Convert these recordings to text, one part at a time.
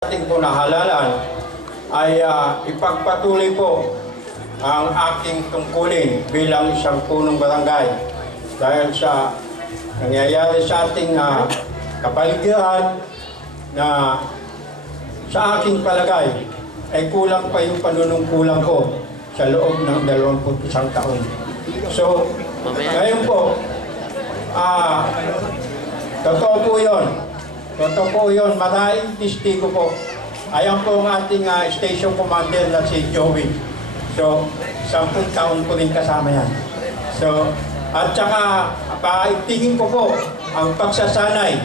Ating po nahalalan ay ipagpatuloy po ang aking tungkulin bilang isang punong barangay dahil sa nangyayari sa ating kapaligiran na sa aking palagay ay kulang pa yung panunungkulan ko sa loob ng 21 taon. So, ngayon po, totoo po yun. Totoo po yun. Maraming testigo po. Ayan po ang ating station commander na si Joey. So, 10 taon po rin kasama yan. So, at saka, paigtingin ko po ang pagsasanay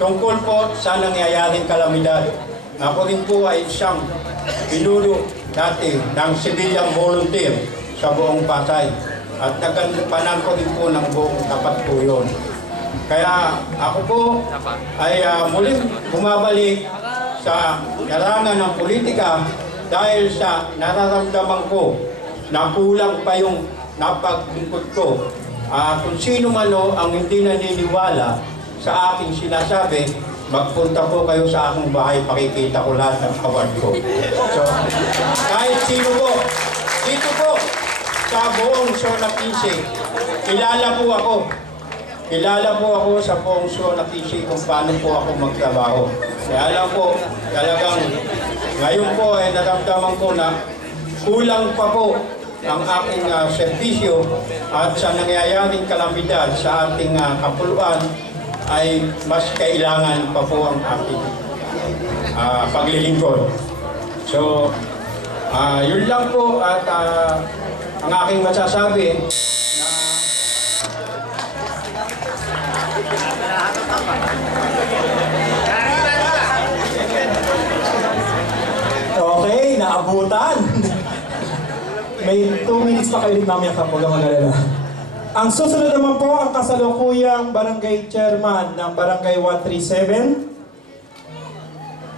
tungkol po sa nangyayaring kalamidad. Ako rin po ay isang pinuno dati ng civilian volunteer sa buong Pasay. At nagkapanan ko rin po ng buong tapat po yun. Kaya ako po ay muling bumabalik sa larangan ng politika dahil sa nararamdaman ko na kulang pa yung napaglingkod ko. Kung sino man ang hindi naniniwala sa aking sinasabi, magpunta po kayo sa aking bahay, pakikita ko lahat ng award ko. So, kahit sino po, dito po, sa buong Zona 15, kilala po ako. Kilala po ako sa buong Zona 15 kung paano po ako magtrabaho. Kaya lang po, talagang ngayon po ay naramdaman ko na kulang pa po ang aking serbisyo at sa nangyayaring kalamidad sa ating kapuluan ay mas kailangan pa po ang aking paglilingkod. So, yun lang po at ang aking masasabi Okay, naabutan. May 2 minutes pa kayo rin mamaya ka po, mag-alala. Ang susunod naman po ang kasalukuyang barangay chairman ng barangay 137.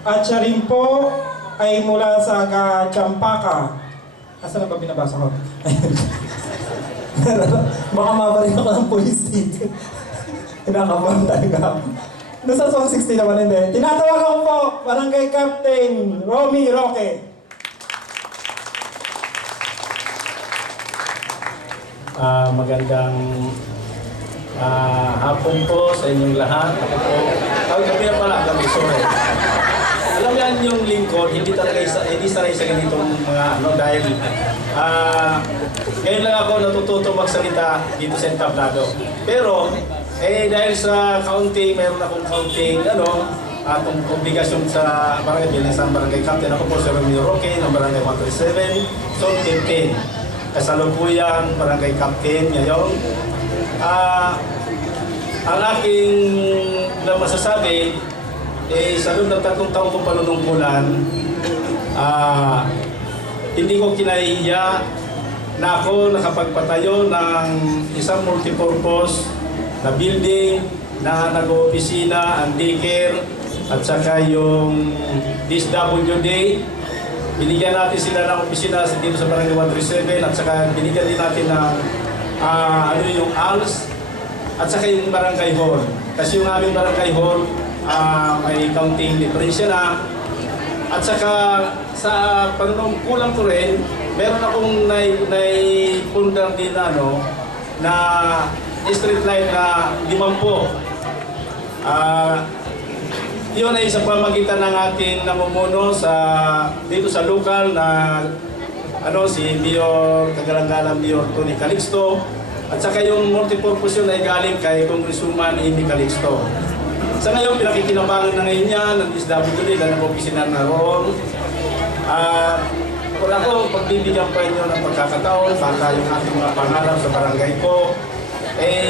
At siya rin po ay mula sa Champaka. Asa na ba binabasa ko? Baka mabalik ako ng police dito. Kinakabahan talaga ako. Nasa song 60 naman hindi. Tinatawagan ko po, Barangay Captain Romy Roque. Magandang hapon po sa inyong lahat. Ako po, gabi na pala, gabi, sorry. Alam yan yung lingkod, hindi sanay sa ganitong mga dahil ngayon lang ako natututo magsalita dito sa entablado. Pero, dahil sa counting, mayroon akong counting, atong obligasyon sa barangay bilang isang barangay captain. Ako po si Romy Roque ng barangay 137, Zone 15. Kasalukuyang barangay captain ngayon. Ang aking masasabi, sa loob ng 3 taong kong panunungkulan, hindi ko kinahihiya na ako nakapagpatayo ng isang multipurpose na building na nag-opisina, ang daycare, at saka yung DSWD. Binigyan natin sila ng opisina dito sa Barangay 137 at saka binigyan din natin ng yung ALS at saka yung Barangay Hall. Kasi yung aming Barangay Hall may counting difference na. At saka sa panunungkulan ko rin, meron akong naipundang din na street light na 50. Yun ay sa pamagitan ng ating namumuno dito sa lokal na si Mayor Kagalangalan Mayor Tony Calixto at saka yung multipurpose yun ay galing kay Congresswoman Amy Calixto. Sa ngayon, pinakikinabangan na ngayon yan ng DSWD na nag-opisina na roon. Kung ako, pagbibigyan pa inyo ng pagkakataon para yung ating mga pangarap sa barangay ko,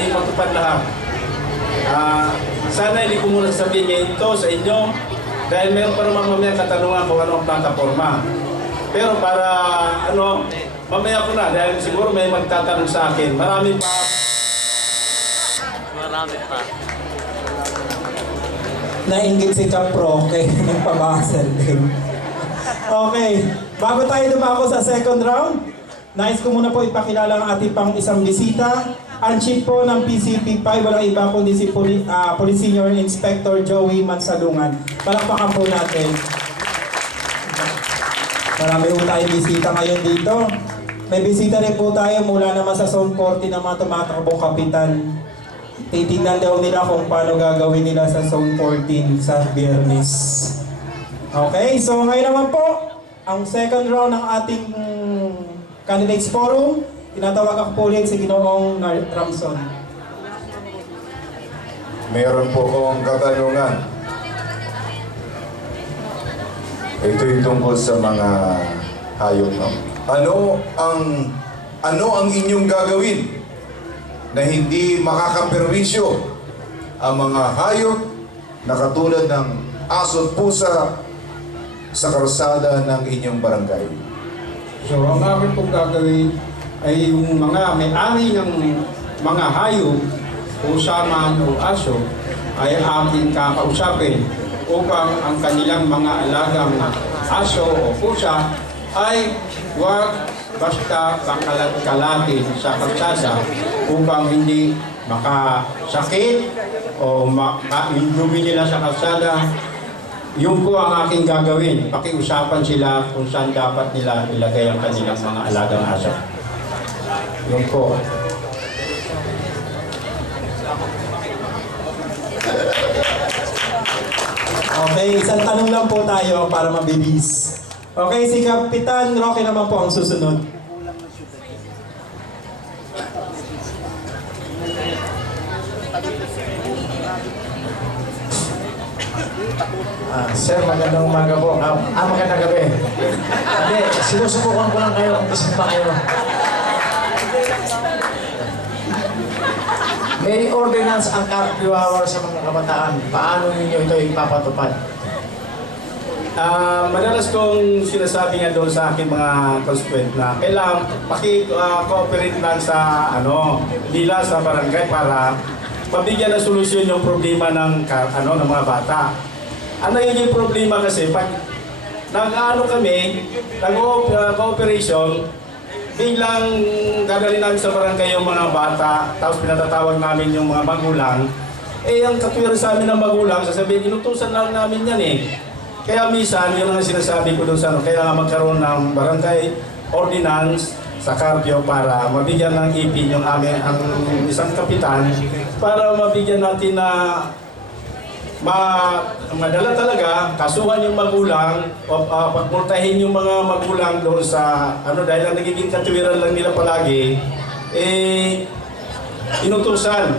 matupad lahat. Sana hindi ko muna sabihin ngayon ito sa inyo dahil meron pa naman mamaya katanungan kung ano ang plataforma. Pero para mamaya ko na dahil siguro may magtatanong sa akin. Marami pa. Nainggit si Cap Roque. Nagpabasal din. Okay, bago tayo dumako sa second round, nais ko muna po ipakilala ang ating pang isang bisita. Ang chief po ng PCP5, walang iba kundi si Police Senior Inspector Joey Mansalungan. Palakpakan po natin. Marami po tayong bisita ngayon dito. May bisita rin po tayo mula naman sa Zone 40 na mga tumatakbong kapitan. Titignan daw nila kung paano gagawin nila sa Zone 14 sa Biyernes. Okay, so ngayon naman po, ang second round ng ating candidates forum, tinatawag ako po ulit si Ginoong Ramson. Meron po akong katanungan. Ito'y tungkol sa mga hayop. Ano ang inyong gagawin na hindi makakaperwisyo ang mga hayop na katulad ng aso at pusa sa karsada ng inyong barangay? So ang akin pong gagawin ay yung mga may-ari ng mga hayop, pusa man o aso, ay ating kakausapin upang ang kanilang mga alagang aso o pusa ay huwag basta kakalat-kalatin sa kalsada upang hindi makasakit o yung dumi nila sa kalsada. Yun po ang aking gagawin. Pakiusapan sila kung saan dapat nila ilagay ang kanilang mga alagang aso. Yun po. Okay, isang tanong lang po tayo para mabilis. Okay, si Kapitan Roque naman po ang susunod. Sir, magandang umaga po. Magandang gabi. Hindi, sinusubukan ko lang kayo kung gusto pa kayo. May ordinance ang curfew hour sa mga kabataan. Paano ninyo ito ipapatupad? Madalas kong sinasabi nga doon sa aking mga constituent na kailangan paki-cooperate lang sa nila sa barangay para mabigyan ng solusyon yung problema ng ng mga bata. Ano yung problema kasi pag kami, nag-cooperation, biglang dadali namin sa barangay yung mga bata, tapos pinatatawag namin yung mga magulang, ang katwiran sa amin ng magulang, sasabihin, inutusan lang namin yan eh. Kaya minsan, yun ang sinasabi ko doon sa kailangan magkaroon ng barangay ordinance sa curfew para mabigyan ng ipin yung ang isang kapitan para mabigyan natin na madala talaga, kasuhan yung magulang o pagmultahin yung mga magulang doon sa dahil ang nagiging katwiran lang nila palagi, inutusan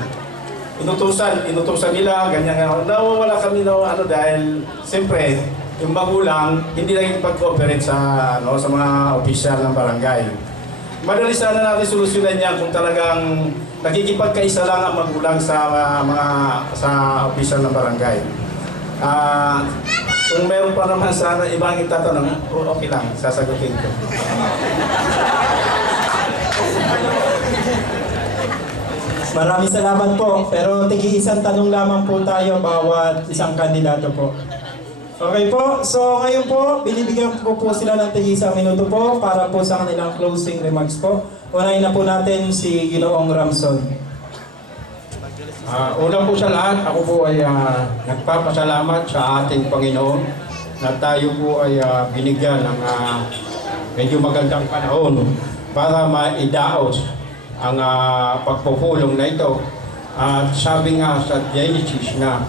nila, ganyan nga. Nawawala kami dahil siyempre, yung magulang hindi naging pag-cooperate sa mga opisyal ng barangay. Madali sana natin solusyonan yan kung talagang nakikipagkaisa lang ang magulang sa opisyal ng barangay. Kung meron pa naman sana ibang itatanong, okay lang, sasagutin ko. Maraming salamat po. Pero tig-isang tanong lamang po tayo bawat isang kandidato po. Okay po. So ngayon po, binibigyan ko po sila ng tig-isang minuto po para po sa kanilang closing remarks po. Unahin na po natin si Ginoong Ramson. Una po sa lahat, ako po ay nagpapasalamat sa ating Panginoon na tayo po ay binigyan ng medyo magandang panahon para maidaos ang pagpupulong na ito. At sabi nga sa Genesis na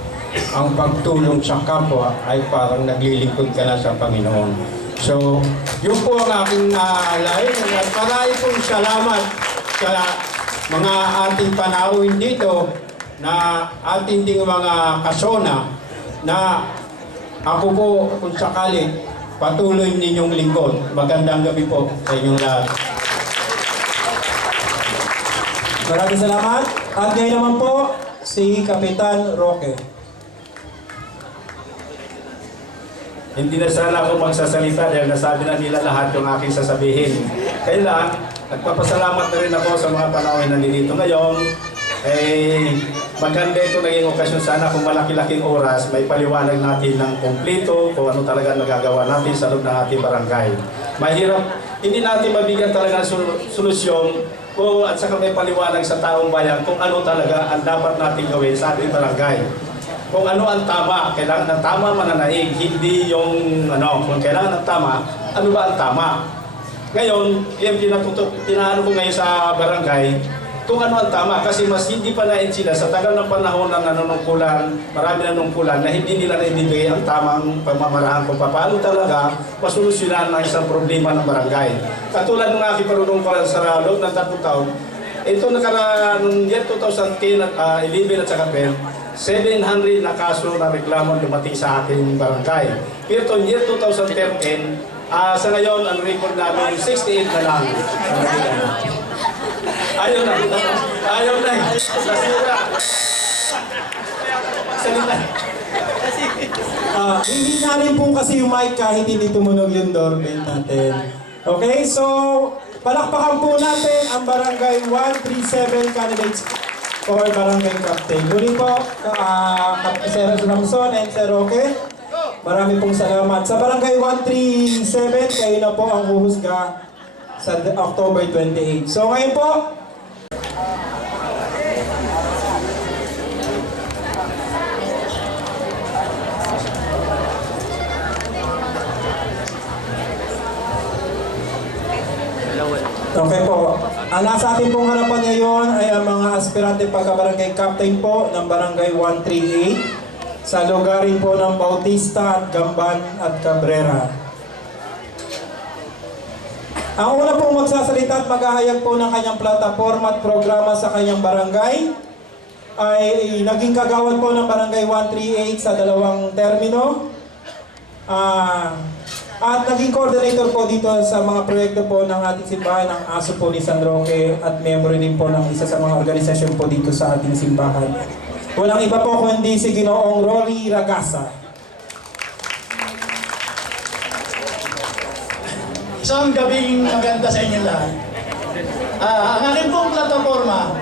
ang pagtulong sa kapwa ay parang naglilingkod ka na sa Panginoon. So, yun po ang aking lain. At marami pong salamat sa mga ating panauhin dito na ating ding mga kasona na ako po kung sakali patuloy ninyong lingkod. Magandang gabi po sa inyong lahat. Maraming salamat. At ngayon naman po, si Kapitan Roque. Hindi na sana ako magsasalita dahil nasabi na nila lahat yung aking sasabihin. Kaya lang, nagpapasalamat na rin ako sa mga panahon na nandito ngayon. Maganda ito naging okasyon sana kung malaki-laking oras, may paliwanag natin ng kumpleto kung ano talaga nagagawa natin sa loob ng ating barangay. Mahirap, hindi natin mabigyan talaga solusyon at saka may paliwanag sa taong bayan kung ano talaga ang dapat natin gawin sa ating barangay. Kung ano ang tama, kailangan ng tama mananaig, hindi yung kung kailangan ng tama, ano ba ang tama. Ngayon, yung tinaano ko ngayon sa barangay, kung ano ang tama, kasi mas hindi pa nain sila sa tagal ng panahon ng nanunungkulan, marami nanungkulan na hindi nila naibigay ang tamang pamamaraan kung paano talaga masolusyonan ang isang problema ng barangay. Katulad ng aking panunungkulan sa loob ng 3 taon, ito noong year 2010 at 11 at saka 12, 700 na kaso na reklamo dumating sa ating barangay. Pero itong year 2013, sa ngayon, ang record namin, 68 na lang. Ayaw na. Nasira. Salita. Hindi na rin po kasi yung mic kahit hindi tumunog yung doorbell natin. Okay, so palakpakan po natin ang Barangay 137 candidates for Barangay Captain. Muli po, Sir Ramson and Sir Roque. Marami pong salamat. Sa Barangay 137, kayo na po ang huhusga sa October 28. So ngayon po, okay po. Ang nasa ating pong harapan ngayon ay ang mga aspirante pagka-barangay captain po ng Barangay 138 sa lugarin po ng Bautista at Gamban at Cabrera. Ang una pong magsasalita at maghahayag po ng kanyang plataforma at programa sa kanyang barangay ay naging kagawad po ng Barangay 138 sa 2 termino. At naging coordinator po dito sa mga proyekto po ng ating simbahan, ng ASO po ni San Roque, at member din po ng isa sa mga organisasyon po dito sa ating simbahan. Walang iba po kundi si Ginoong Rory Ragasa. Isang gabing maganda sa inyo lahat. Ang aking pong plataforma,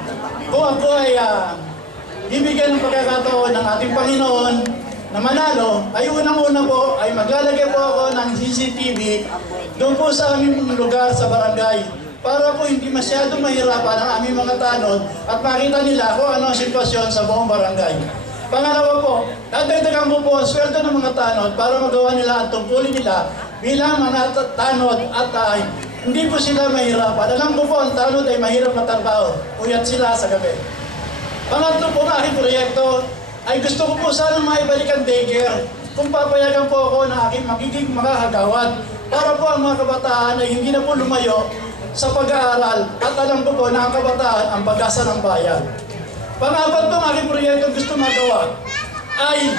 kung ako ay bibigyan ng pagkakataon ng ating Panginoon na manalo, ay unang-una po ay maglalagay po ako ng CCTV doon po sa aming lugar sa barangay para po hindi masyadong mahirapan ang aming mga tanod at makita nila kung ano ang sitwasyon sa buong barangay. Pangalawa po, dadagdagan po po ang sweldo ng mga tanod para magawa nila at tungkulin nila bilang mga tanod at hindi po sila mahirapan. Alam ko po ang tanod ay mahirap na trabaho, uyat sila sa gabi. Pangatlo po ng aking proyekto ay gusto ko po sana maibalik ang daycare kung papayagan po ako ng aking magiging mga kagawad para po ang mga kabataan ay hindi na po lumayo sa pag-aaral at alam ko po na ang kabataan ang pag-asa ng bayan. Pang-apat po ang aking proyekto gusto magawa ay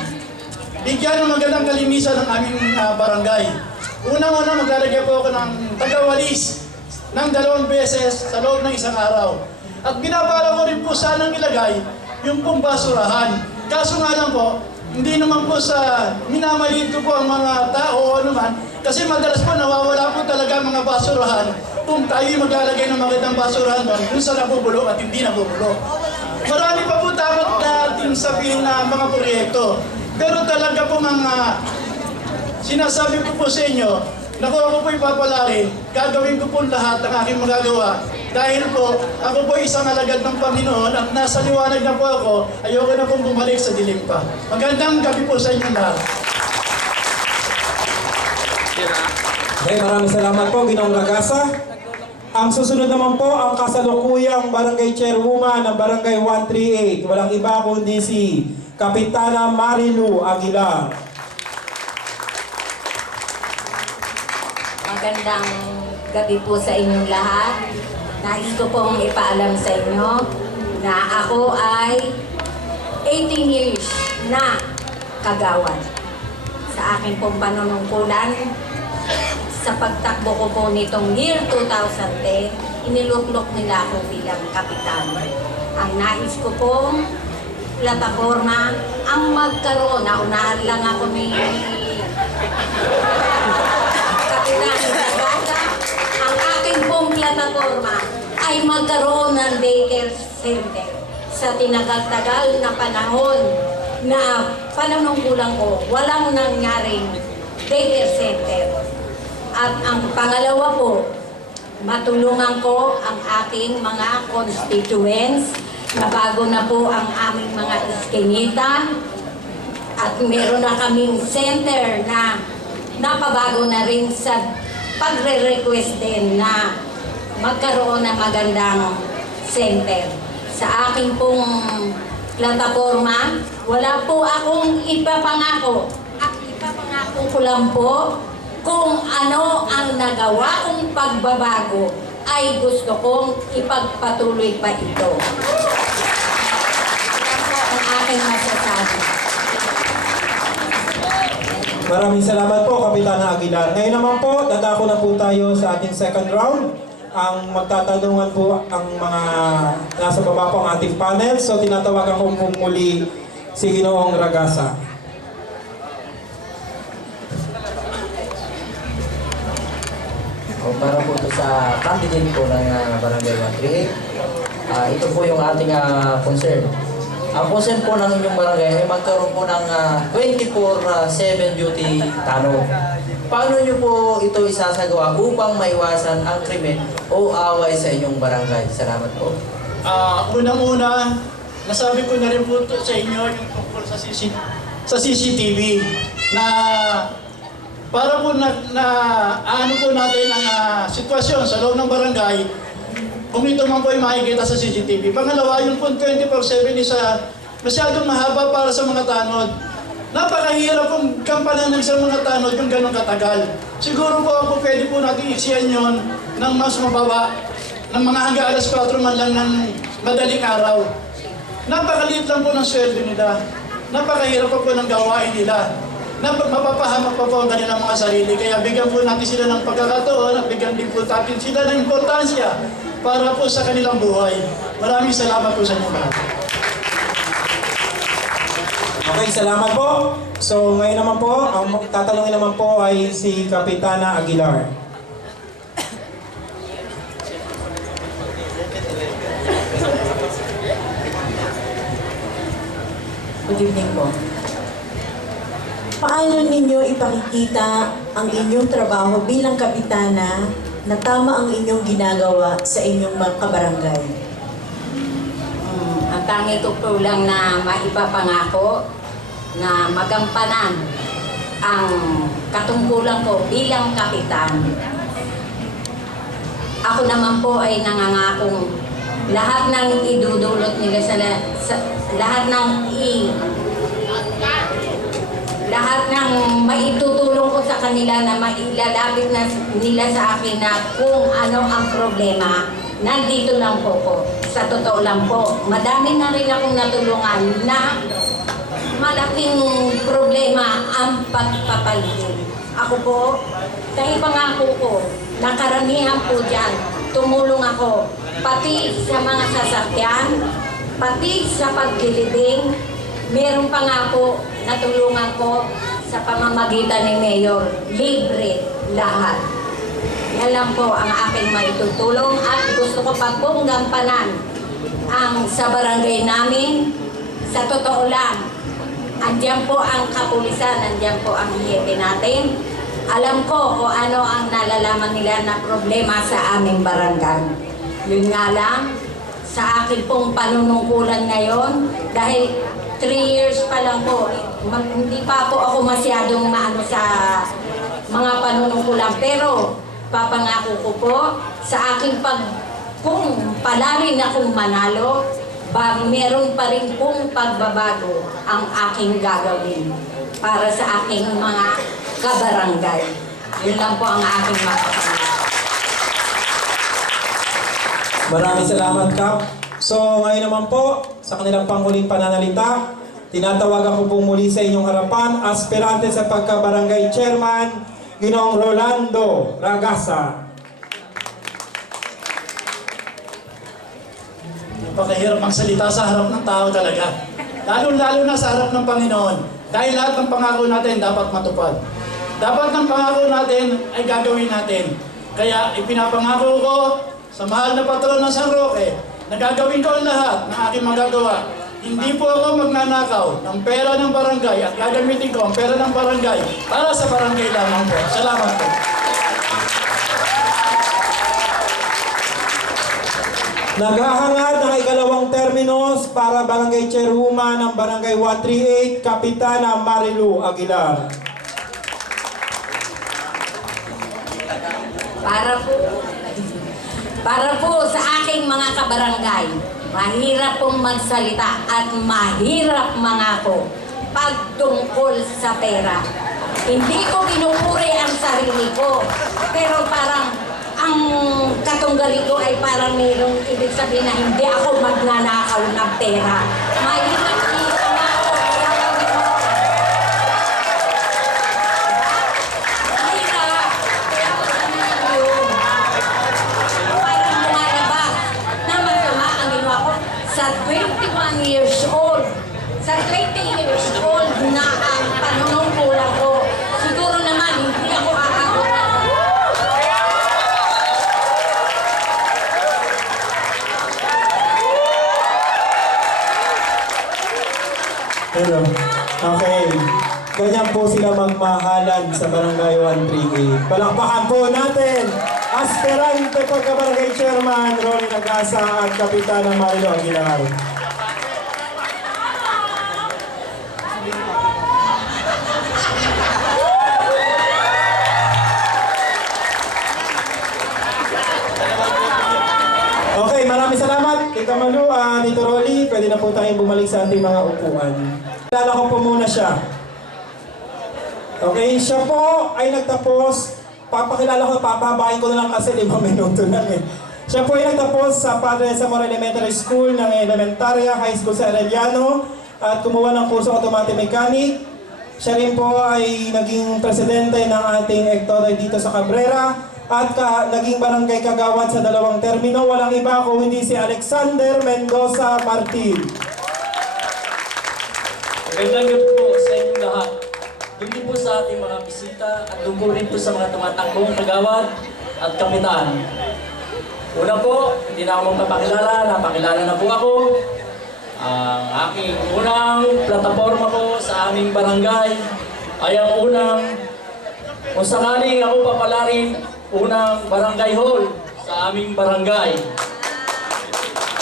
bigyan ng magandang kalinisan ng aming barangay. Unang-una maglalagay po ako ng tagawalis ng 2 beses sa loob ng isang araw. At binabala ko rin po sanang ilagay yung pong basurahan. Kaso nga lang po, hindi naman po sa minamaliit ko po ang mga tao o anuman, kasi madalas po nawawala po talaga ang mga basurahan kung tayo maglalagay ng magandang basurahan doon, kung saan nabubulo at hindi nabubulo. Marami pa po dapat natin sabihin na mga proyekto. Pero talaga po mga sinasabi ko po sa inyo, na kung ako po ipapalarin, gagawin ko po lahat ng aking magagawa. Dahil po, ako po isang alagad ng Panginoon at nasa liwanag na po ako, ayoko na pong bumalik sa dilim pa. Magandang gabi po sa inyo lahat. Okay, maraming salamat po, Ginoong Ragasa. Ang susunod naman po, ang kasalukuyang barangay chairwoman ng Barangay 138. Walang iba kundi si Kapitana Marilu Aguilar. Magandang gabi po sa inyong lahat. Nais ko pong ipaalam sa inyo na ako ay 18 years na kagawad. Sa akin pong panunungkulan, sa pagtakbo ko po nitong year 2010, iniluklok nila ako bilang kapitan. Ang nais ko pong plataforma ang magkaroon, naunahan lang ako ni Kapitan Ragasa, ang aking pong plataforma ay magkaroon ng daycare center. Sa tinagal-tagal na panahon na panunungkulan ko, walang nangyaring daycare center. At ang pangalawa po, matulungan ko ang ating mga constituents na bago na po ang aming mga iskinita at meron na kaming center na napabago na rin sa pagre-request din na magkaroon ng magandang center. Sa aking pong plataforma, wala po akong ipapangako. At ipapangako ko lang po kung ano ang nagawa kong pagbabago ay gusto kong ipagpatuloy pa ito. Yan po ang aking masasabi. Maraming salamat po, Kapitana Aguilar. Ngayon naman po, dadako na po tayo sa ating second round. Ang magtatanungan po ang mga nasa baba po ang ating panel. So tinatawagan ko po muli si Ginoong Ragasa. O, para po ito sa candidate po ng Barangay 138. Ito po yung ating concern. Ang concern po ng inyong barangay ay magkaroon po ng 24/7 duty tanod. Paano nyo po ito isasagawa upang maiwasan ang krimen o away sa inyong barangay? Salamat po. Unang-una, nasabi ko na rin po sa inyo yung tungkol sa CCTV na para po ano po natin ang sitwasyon sa loob ng barangay kung ito man po ay makikita sa CCTV. Pangalawa, yung po 24/7 is masyadong mahaba para sa mga tanod. Napakahirap pong kampanan ng isang mga tanod yung ganong katagal. Siguro po ako pwede po natin iksiyan yon ng mas mababa, ng mga hanggang alas 4 man lang ng madaling araw. Napakaliit lang po ng sweldo nila. Napakahirap po ng gawain nila. Mapapahamak pa po ang kanilang mga sarili. Kaya bigyan po natin sila ng pagkakataon at bigyan din po natin sila ng importansya para po sa kanilang buhay. Maraming salamat po sa inyo lahat. Okay, salamat po. So ngayon naman po, ang tatanungin naman po ay si Kapitana Aguilar. Good evening po. Paano ninyo ipakikita ang inyong trabaho bilang kapitana na tama ang inyong ginagawa sa inyong mga kabarangay? Ang tangi ko po lang na maipapangako na magampanan ang katungkulan ko bilang kapitan. Ako naman po ay nangangakong lahat ng idudulot nila lahat ng maitutulong ko sa kanila na mailalapit na nila sa akin na kung ano ang problema, nandito lang po ko. Sa totoo lang po, madami na rin akong natulungan na malaking problema ang pagpapaligid. Ako po, kahit pangako ko, na karamihan po dyan, tumulong ako, pati sa mga sasakyan, pati sa paglilibing, meron pa nga po natulungan ko sa pamamagitan ni Mayor, libre lahat. Yan lang po ang aking maitutulong at gusto ko pa pong gampanan ang sa barangay namin. Sa totoo lang, andyan po ang kapulisan, andyan po ang hiyete natin. Alam ko kung ano ang nalalaman nila na problema sa aming barangay. Yun nga lang, sa akin pong panunungkulan ngayon, dahil 3 years pa lang po, hindi pa po ako masyadong maano sa mga panunungkulan. Pero papangako ko po sa aking kung palarin akong manalo, meron pa rin pong pagbabago ang aking gagawin para sa aking mga kabarangay. Yun lang po ang aking mapapangako. Maraming salamat, Kap. So ngayon naman po, sa kanilang panghuling pananalita, tinatawagan ko po muli sa inyong harapan, aspirante sa pagka-barangay chairman, Ginoong Rolando Ragasa. Napakahirap magsalita sa harap ng tao talaga. Lalo-lalo na sa harap ng Panginoon. Dahil lahat ng pangako natin dapat matupad. Dapat ng pangako natin ay gagawin natin. Kaya ipinapangako ko sa mahal na patron ng San Roque na gagawin ko ang lahat ng aking magagawa. Hindi po ako magnanakaw ng pera ng barangay at gagamitin ko ang pera ng barangay para sa barangay lamang po. Salamat po. Naghahangad ng ikalawang terminos para barangay chairwoman ng barangay 138, Kapitana Marilu Aguilar. Para po sa aking mga kabarangay, mahirap pong magsalita at mahirap mangako pagtungkol sa pera. Hindi ko pinupuri ang sarili ko, pero parang ang katunggali ko ay parang mayroong ibig sabihin na hindi ako magnanakaw ng pera. Mahirap kita na ako. Mahirap. Kaya ko sabihin yun. Parang lumalabas na masama ang ginawa ko sa 21 years old. Sa 20 years old na ang panunungkulan ko. Siguro naman hindi ako kakakuha. Hello. Okay. Ganyan po sila magmahalan sa Barangay 138. Palakpakan po natin aspirante pagka-barangay chairman Ronnie Nagasa at Kapitana Marilo Aguilar. Okay, maraming salamat. Tita Malu, Tito Rolly, pwede na po tayong bumalik sa ating mga upuan. Kilala ko po muna siya. Okay, siya po ay nagtapos, papakilala ko, papabahin ko na lang kasi 5 minuto lang eh. Siya po ay nagtapos sa Padre Zamora Elementary School ng Elementarya High School sa Arellano at kumuha ng kurso Automotive Mechanic. Siya rin po ay naging presidente ng ating Ektoray dito sa Cabrera at naging barangay kagawad sa 2 termino. Walang iba kung hindi si Alexander Mendoza Martin. Magandang gabi po sa inyong lahat. Doon din po sa ating mga bisita at doon po rin po sa mga tumatakbong kagawad at kapitan. Una po, hindi na ako magpapakilala, napakilala na po ako. Ang aking unang plataforma po sa aming barangay ay ang unang, kung sakaling ako papalarin, unang barangay hall sa aming barangay.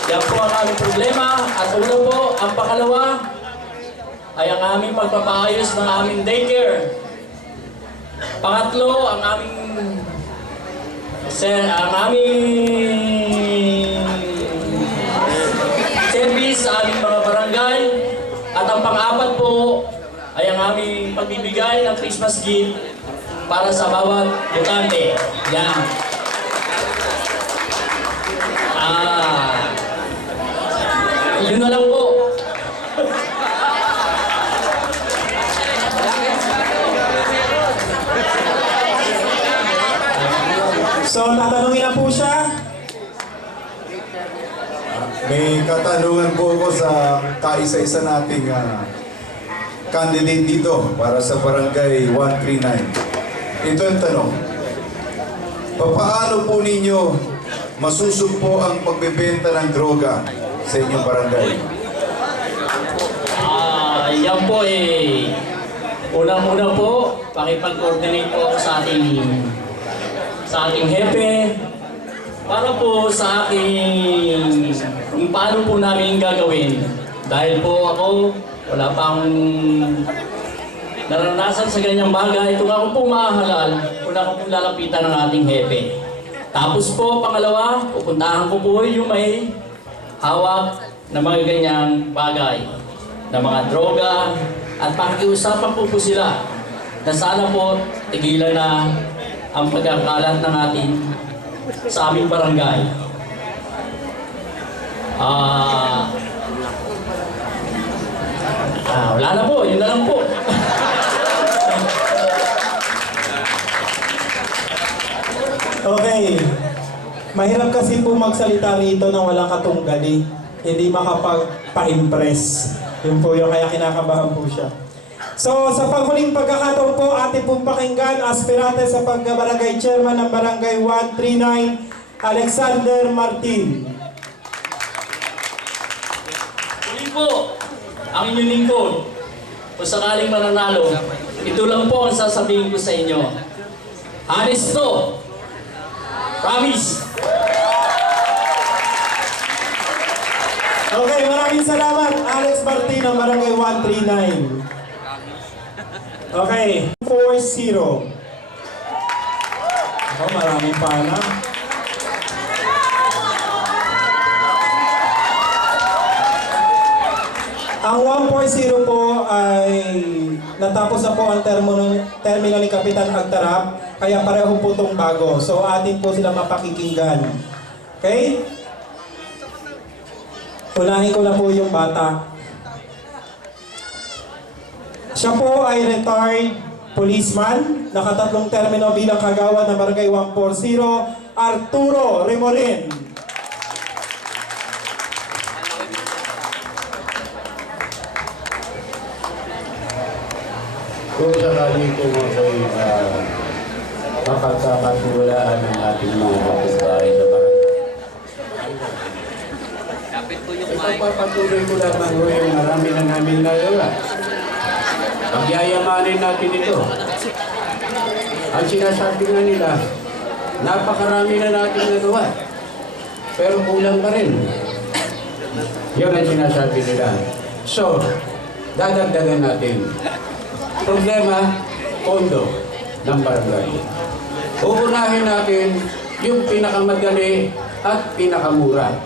Yan po ang aming problema. At una po, ang pangalawa ay ang aming pagpapaayos ng aming daycare. Pangatlo, ang aming service sa aming mga barangay. At ang pang-apat po ay ang aming pagbibigay ng Christmas gift para sa bawat botante. Yan. Yun na lang po. So, tatanungin na po siya. May katanungan po ako sa kaisa-isa nating candidate dito para sa Barangay 139. Ito ang tanong. Paano po ninyo masusugpo ang pagbebenta ng droga sa inyong barangay? Yan po unang-una po, pakipag-coordinate po ako sa ating hepe para po sa aking kung paano po namin gagawin. Dahil po ako, wala pang naranasan sa ganyang bagay. Kung ako po mahalal, una ko pong lalapitan ng ating hepe. Tapos po, pangalawa, pupuntahan ko po yung may hawak na mga ganyang bagay, na mga droga, at pakiusapan po sila na sana po tigilan na ang pagkakalat ng atin sa aming barangay. Wala na po, yun na lang po. Okay. Mahirap kasi po magsalita rito na walang katunggali. Hindi makapagpa-impress. Yun po yung kaya kinakabahan po siya. So, sa panghuling pagkakataon po, ating pong pakinggan, aspirante sa pagka-barangay chairman ng Barangay 139, Alexander Martin. Muli po, ang inyong lingkod. Kung sakaling mananalo, ito lang po ang sasabihin ko sa inyo. Honest to. Promise. Okay, maraming salamat, Alex Martin ng Barangay 139. Okay, 4-0. Ako, maraming pala. Ang 1.0 po ay natapos na po ang termino ni Kapitan Agtarap, kaya pareho po itong bago. So atin po sila mapakikinggan. Okay? Unahin ko na po yung bata. Siya po ay retired policeman, nakatatlong termino bilang kagawad ng Barangay 140, Arturo Remorin. Kung sakali po ako'y mapagkakatiwalaan ng ating mga kapitbahay sa barangay. Ipapatuloy ko lamang ko yung marami na namin nagawa. Pagyayamanin natin ito. Ang sinasabi nga nila, napakarami na natin nagawa. Pero kulang pa rin. Yun ang sinasabi nila. So, dadagdagan natin. Problema, pondo ng barangay. Uunahin natin yung pinakamadali at pinakamura.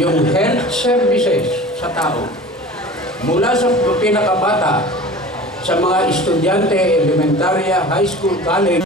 Yung health services sa tao. Mula sa pinakabata, sa mga estudyante, elementarya, high school, college,